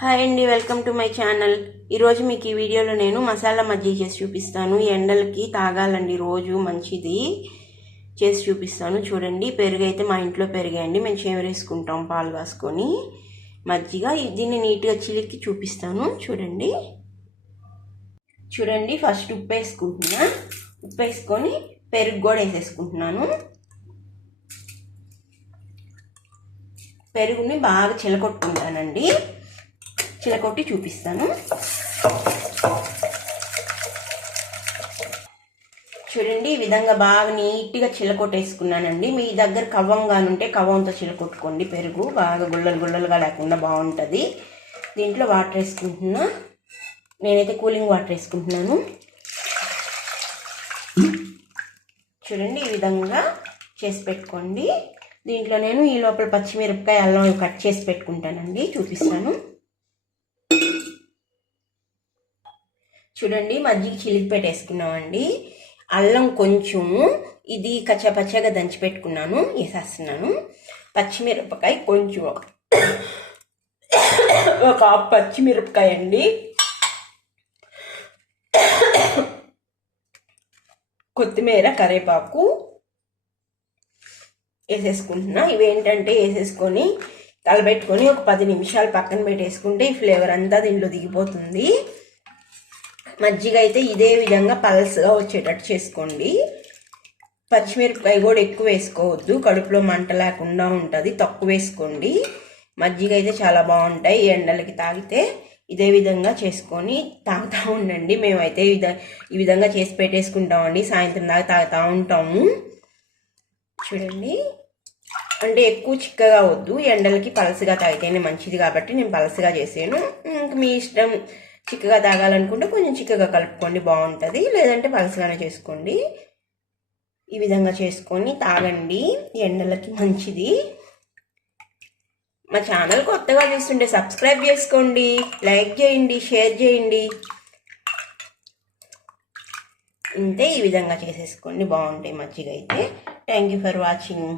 Hi అండి welcome to my channel. ఈరోజు మీకు ఈ వీడియోలో నేను మసాలా మజ్జిగ చేసి చూపిస్తాను. ఈ ఎండలకి తాగాలండి రోజు మంచిది. చేసి చూపిస్తాను చూడండి. పెరుగు అయితే మా ఇంట్లో పెరిగాయండి మేము చేవరేసుకుంటాం పాలు కాసుకొని. మజ్జిగ దీన్ని నీట్గా చిలికి చూపిస్తాను. చూడండి. చూడండి ఫస్ట్ ఉప్పు వేసుకుంటున్నా. ఉప్పు వేసుకొని పెరుగు కూడా వేసేసుకుంటున్నాను. పెరుగుని బాగా చిలకొట్టుకుంటానండి. చిలకొట్టి చూపిస్తాను. చూడండి ఈ విధంగా బాగా నీట్గా చిలకొట్టేసుకున్నానండి. మీ దగ్గర కవ్వంగానుంటే కవ్వంతో చిలకొట్టుకోండి. పెరుగు బాగా గుల్లలు గుళ్ళలుగా లేకుండా బాగుంటుంది. దీంట్లో వాటర్ వేసుకుంటున్నా. నేనైతే కూలింగ్ వాటర్ వేసుకుంటున్నాను. చూడండి ఈ విధంగా చేసి పెట్టుకోండి. దీంట్లో నేను ఈ లోపల పచ్చిమిరపకాయ అల్లం కట్ చేసి పెట్టుకుంటానండి. చూపిస్తాను. చూడండి మజ్జిగ చిలికి పెట్టేసుకున్నామండి. అల్లం కొంచెము ఇది కచ్చపచ్చగా దంచి పెట్టుకున్నాను వేసేస్తున్నాను. పచ్చిమిరపకాయ కొంచెం ఒక పచ్చిమిరపకాయ అండి. కొత్తిమీర కరివేపాకు వేసేసుకుంటున్నా. ఇవేంటంటే వేసేసుకొని కలబెట్టుకొని ఒక పది నిమిషాలు పక్కన పెట్టేసుకుంటే ఈ ఫ్లేవర్ అంతా దీంట్లో దిగిపోతుంది. మజ్జిగ అయితే ఇదే విధంగా పల్స్గా వచ్చేటట్టు చేసుకోండి. పచ్చిమిరపకాయ కూడా ఎక్కువ వేసుకోవద్దు. కడుపులో మంట లేకుండా ఉంటుంది. తక్కువ వేసుకోండి. మజ్జిగ అయితే చాలా బాగుంటాయి. ఎండలకి తాగితే ఇదే విధంగా చేసుకొని తాగుతూ ఉండండి. మేమైతే ఈ విధంగా చేసి పెట్టేసుకుంటామండి. సాయంత్రం దాకా తాగుతూ ఉంటాము. చూడండి. అంటే ఎక్కువ చిక్కగా వద్దు. ఎండలకి పలసగా తాగితేనే మంచిది కాబట్టి నేను పలసగా చేసాను ఇంక మీ ఇష్టం చిక్కగా తాగాలనుకుంటే కొంచెం చిక్కగా కలుపుకోండి బాగుంటుంది. లేదంటే పలసగానే చేసుకోండి. ఈ విధంగా చేసుకొని తాగండి. ఎండలకి మంచిది. మా ఛానల్ కొత్తగా చూస్తుంటే సబ్స్క్రైబ్ చేసుకోండి లైక్ చేయండి షేర్ చేయండి. ఇంతే ఈ విధంగా చేసేసుకోండి. బాగుంటాయి మజ్జిగ అయితే. Thank you for watching